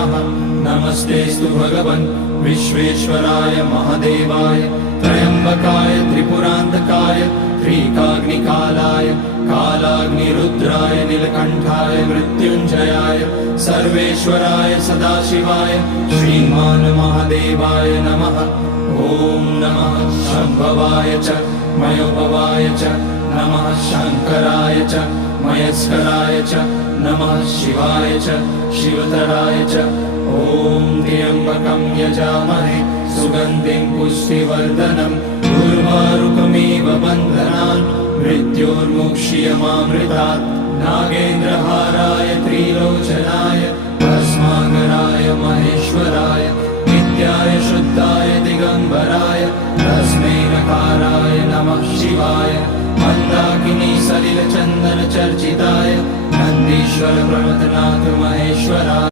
नमः। नमस्तेऽस्तु भगवन् विश्वेश्वराय महादेवाय त्र्यम्बकाय त्रिपुरान्तकाय त्रिकाग्निकालाय कालाग्निरुद्राय नीलकण्ठाय मृत्युञ्जयाय सर्वेश्वराय सदाशिवाय श्रीमान् महादेवाय नमः। ॐ नमः शम्भवाय च मयोभवाय च नमः शङ्कराय च मयस्कराय च नमः शिवाय च शिवतराय च। ॐ त्र्यम्बकं यजामहे सुगन्धिं पुष्टिवर्धनम् उर्वारुकमिव बन्धनान् मृत्योर्मुक्ष्यमामृतात्। नागेन्द्रहाराय त्रिलोचनाय भस्माकराय महेश्वराय नित्याय शुद्धाय दिगम्बराय तस्मै नकाराय नमः शिवाय। मन्दाकिनी सलिलचन्दन चर्चिताय नन्दीश्वर प्रमथनाथ महेश्वराय।